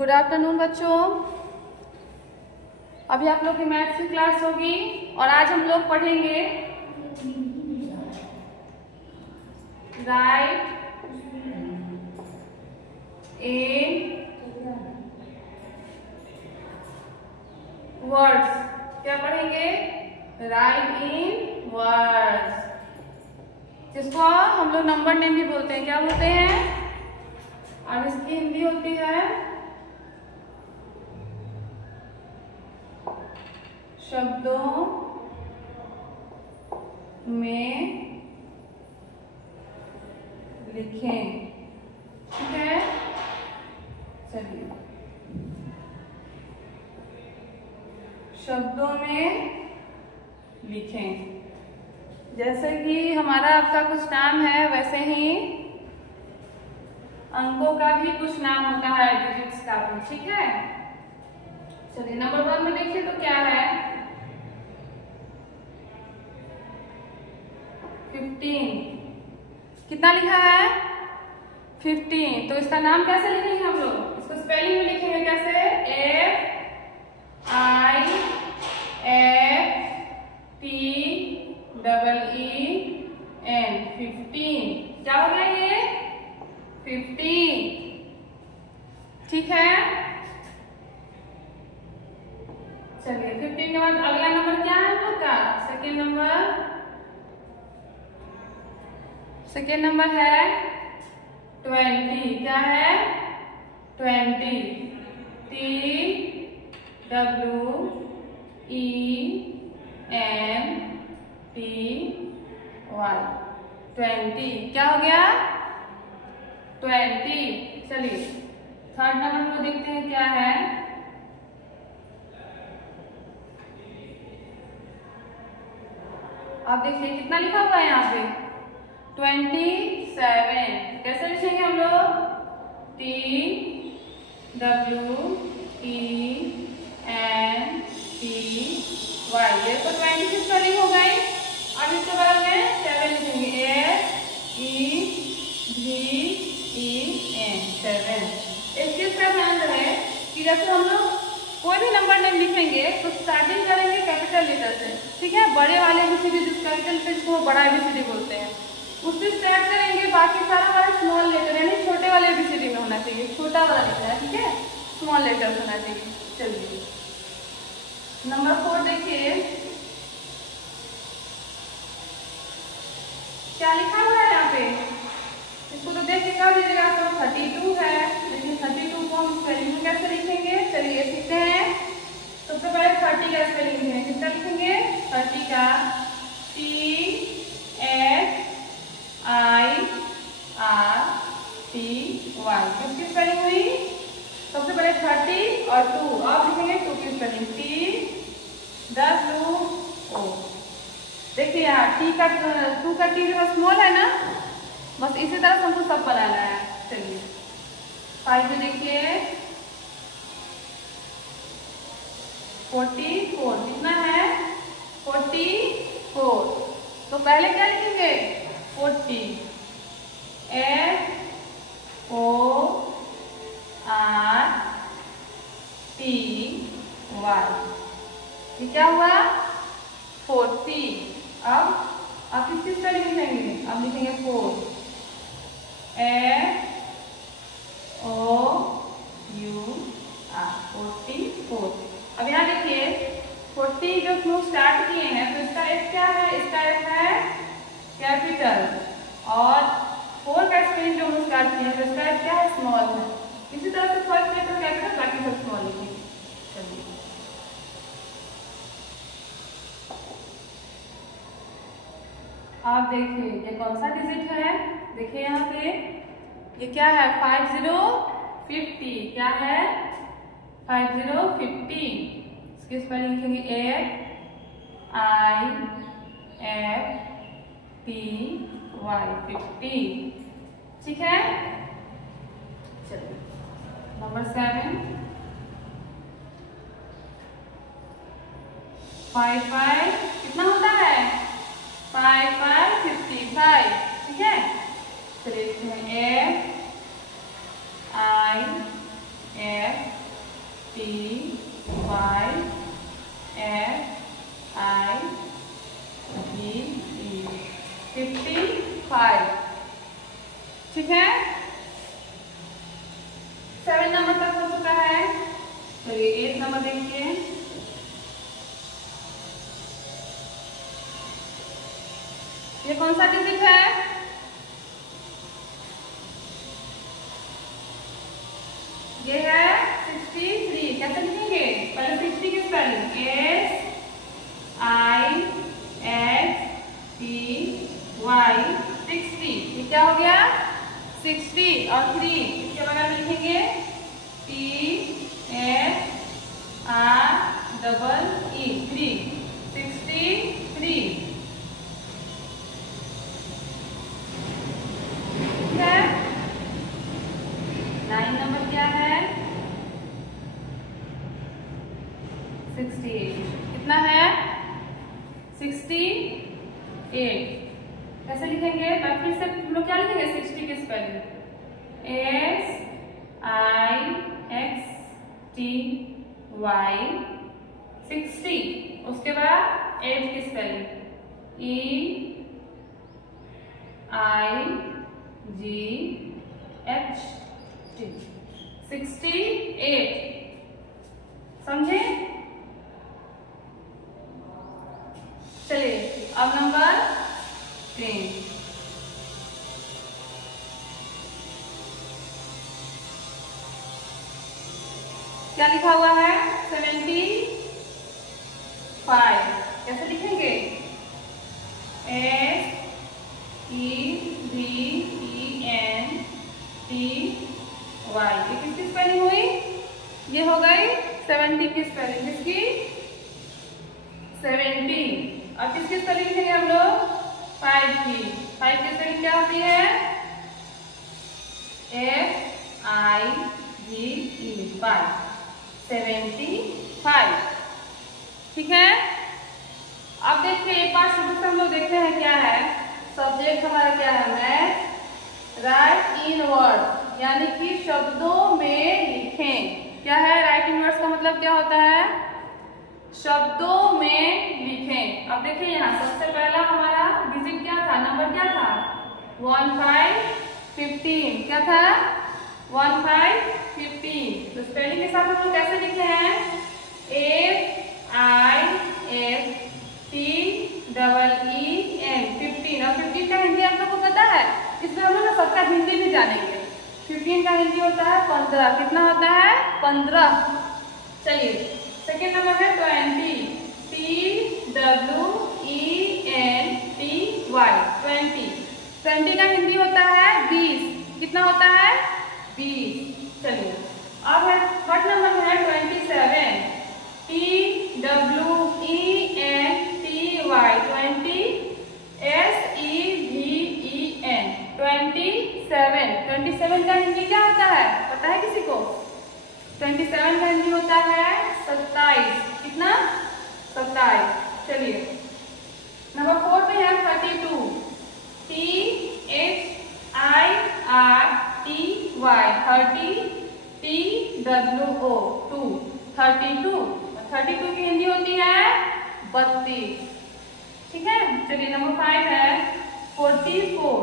Good afternoon बच्चों। अभी आप लोग की मैथ्स की क्लास होगी और आज हम लोग पढ़ेंगे राइट इन वर्ड्स। क्या पढ़ेंगे? राइट इन वर्ड्स, जिसको हम लोग नंबर नेम भी बोलते हैं। क्या बोलते हैं? और इसकी हिंदी होती है शब्दों में लिखें। ठीक है, चलिए शब्दों में लिखें। जैसे कि हमारा आपका कुछ नाम है, वैसे ही अंकों का भी कुछ नाम होता है, डिजिट्स का भी। ठीक है, चलिए नंबर 1 में देखिए तो क्या है? 15। कितना लिखा है? 15। तो इसका नाम कैसे लिखेंगे हम लोग? इसको स्पेलिंग में लिखेंगे कैसे? FIFTEEN 15। क्या हो गया ये? 15। ठीक है, चलिए 15 के बाद अगला नंबर क्या है हम लोग का? सेकेंड नंबर है 20। क्या है? 20। TWENTY 20। क्या हो गया? 20। चलिए थर्ड नंबर को देखते हैं क्या है। आप देखिए कितना लिखा हुआ है यहाँ पे? 27। कैसे लिखेंगे हम लोग? TWENTY। ये तो 20 की स्पेलिंग हो गई। अब इसके बाद में 7 लिखेंगे। SEVEN 7। इस चीज का ध्यान रहे कि जैसे हम लोग कोई भी नंबर नेम लिखेंगे तो स्टार्टिंग करेंगे कैपिटल लेटर से। ठीक है, बड़े वाले एबीसीडी जिस कैपिटल लेटर जिसको बड़ा एबीसीडी बोलते हैं उससे स्टार्ट करेंगे। बाकी सारा हमारा स्मॉल लेटर यानी छोटे वाले एबीसीडी में होना चाहिए, छोटा वाला लेटर है। ठीक है, स्मॉल लेटर होना चाहिए। चलिए नंबर 4 देखिए क्या लिखा हुआ है यहाँ पे। इसको तो देख के कर दीजिएगा। तो 32 है, लेकिन 32 को हम स्पेलिंग में कैसे लिखेंगे? चलिए सीखते हैं। सबसे पहले 30 का स्पेलिंग लिखेंगे। कितना लिखेंगे? 30 का THIRTY। किसकी स्पेलिंग हुई? सबसे पहले 30 और 2। अब लिखेंगे 2 की स्पेलिंग TWO। देखिए यहाँ T का 2 का T जो स्मॉल है ना, बस इसी तरह से हमको सब बनाना है। चलिए 5 में देखिए 44। कितना है? 44। तो पहले क्या लिखेंगे? 40 FORTY। ये क्या हुआ? 40। अब आप किसकी स्पेलिंग लिखेंगे? अब लिखेंगे 4 FOUR 44। अब यहाँ देखिए 40 जो फ्लो स्टार्ट किए हैं तो इसका एफ क्या है? इसका एफ है कैपिटल, और 4 का स्पेलिंग जो हम स्टार्ट किए हैं तो इसका एफ क्या है? स्मॉल है। इसी तरह से फर्स्ट लेटर कैपिटल, बाकी सब स्मॉल लिखिए। चलिए आप देखिए ये कौन सा डिजिट है? देखिए यहाँ पे ये क्या है? 5050। क्या है? 5050। इसकी स्पेलिंग लिखेंगे FIFTY 50। ठीक है, चलिए नंबर 7 55। कितना होता है? 55। ठीक है, चलिए इसमें FIFTY चलिए 8 नंबर देखिए। ये कौन सा डिजिट है? ये है 63। कैसे लिखेंगे? पहले 60 की स्पेलिंग SIXTY 60। ये क्या हो गया? 60 और 3 इसके बगल में लिखेंगे TFREE 3 63। ठीक है। 9 नंबर क्या है? 68। कितना है? 68। कैसे लिखेंगे? मैं फिर से हम लोग क्या लिखेंगे? 60 की स्पेलिंग SIXTY 60। उसके बाद 8 की स्पेलिंग EIGHT 68। समझे? चलिए अब नंबर 10। क्या लिखा हुआ है? 75। कैसे लिखेंगे? SEVENTY। ये किसकी स्पेलिंग हुई? ये हो गई 70 की स्पेलिंग। किसकी? 70। और किसकी स्पेलिंग लिखेंगे हम लोग? 5 की। 5 की स्पेलिंग क्या होती है? FIGE 5। 75। ठीक है। अब देखिए एक बार शुरू से हम लोग देखते हैं क्या है। सब्जेक्ट हमारा क्या है? मैथ। राइट इन वर्ड, यानी कि शब्दों में लिखें। क्या है राइट इन वर्ड्स का मतलब? क्या होता है? शब्दों में लिखें। अब देखिए यहाँ सबसे पहला हमारा डिजिट क्या था? नंबर क्या था? 1515। क्या था? 1515। तो स्पेलिंग के साथ हम लोग कैसे लिखे हैं? FIFTEEN 15। और 15 का हिंदी आप लोग को पता है? इसमें हम लोग ना सबका हिंदी भी जानेंगे। 15 का हिंदी होता है 15। कितना होता है? 15। चलिए सेकेंड नंबर है 20। TWENTY 20 का हिंदी होता है 20। कितना होता है? 20। चलिए अब है थर्ड नंबर में है 27। TWENTY 20 SEVEN 27। 27 का हिंदी क्या होता है? पता है किसी को? 27 का हिंदी होता है 27। कितना? 27। चलिए नंबर 4 पे है 32। THIRTY 30 TWO 32 की हिंदी होती है 32। ठीक है। चलिए नंबर 5 है 44।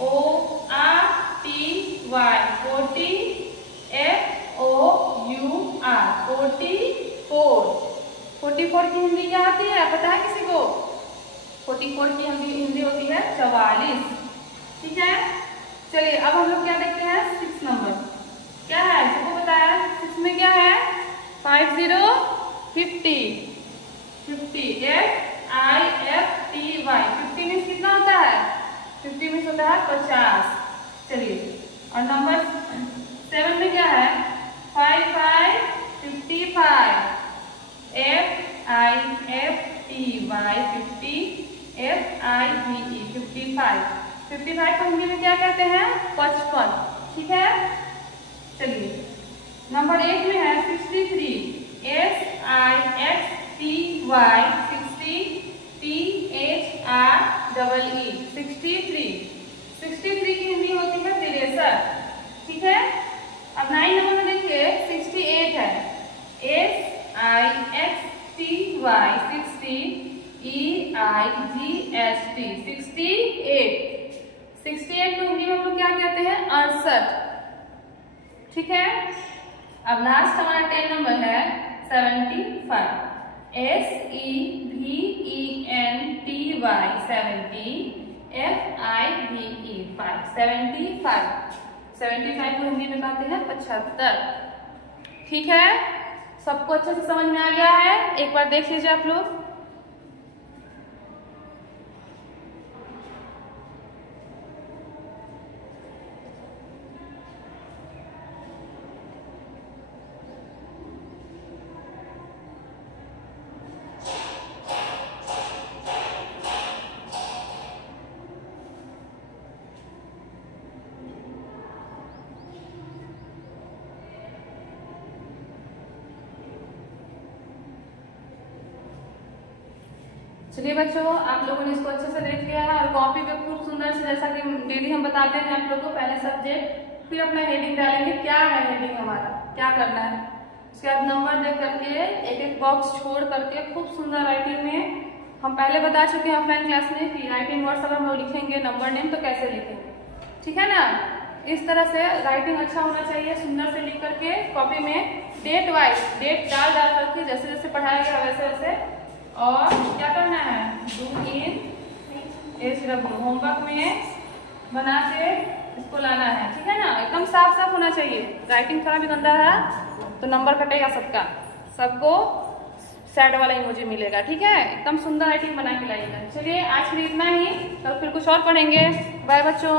FORTY 40 FOUR 44। 44 की हिंदी क्या आती है? पता है किसी को? 44 की हिंदी होती है 44। ठीक है। चलिए अब हम लोग क्या देखते हैं? 6 नंबर क्या है? सबको पता है 6 में क्या है? 50 50 50 FIFTY 50 मीन्स कितना होता है? 50 मीन्स होता है 50। चलिए और नंबर 7 में क्या है? 55 55 FIFTY 50 FIVE 55। 55 को हिंदी में क्या कहते हैं? 55। ठीक है। चलिए नंबर 8 में है 63। SIXTY 60 THREE 63। 63 की हिंदी होती है 63। ठीक है। अब 9 नंबर में देखिए 68 है। SIXTY 60 EIGHT 68। 68 को हिंदी में हम लोग क्या कहते हैं? 68। ठीक है। अब लास्ट हमारा 10 नंबर है 75, SEVENTY 70, FIVE 5, 75। 75 को हिंदी में कहते हैं 75। ठीक है, सबको अच्छे से समझ में आ गया है? एक बार देख लीजिए आप लोग। चलिए बच्चों, आप लोगों ने इसको अच्छे से देख लिया है और कॉपी पे खूब सुंदर से, जैसा कि डेली हम बताते हैं आप लोगों को, पहले सब्जेक्ट फिर अपना हेडिंग डालेंगे। क्या है हेडिंग हमारा, क्या करना है, उसके बाद नंबर देख करके एक एक बॉक्स छोड़ करके खूब सुंदर राइटिंग में, हम पहले बता चुके हैं ऑफलाइन क्लास में कि राइटिंग वर्ड्स अगर हम लोग लिखेंगे नंबर नेम तो कैसे लिखेंगे। ठीक है ना, इस तरह से राइटिंग अच्छा होना चाहिए, सुंदर से लिख करके कॉपी में डेट वाइज डेट डाल करके जैसे जैसे पढ़ाया गया वैसे वैसे। और क्या करना है, डू इन एसडब्ल्यू होमवर्क में बना के इसको लाना है। ठीक है ना, एकदम साफ साफ होना चाहिए। राइटिंग थोड़ा भी गंदा है तो नंबर कटेगा सबका, सबको सैड वाला इमोजी मिलेगा। ठीक है, एकदम सुंदर राइटिंग बना के लाइएगा। चलिए आज फिर इतना ही, कल फिर कुछ और पढ़ेंगे। बाय बच्चों।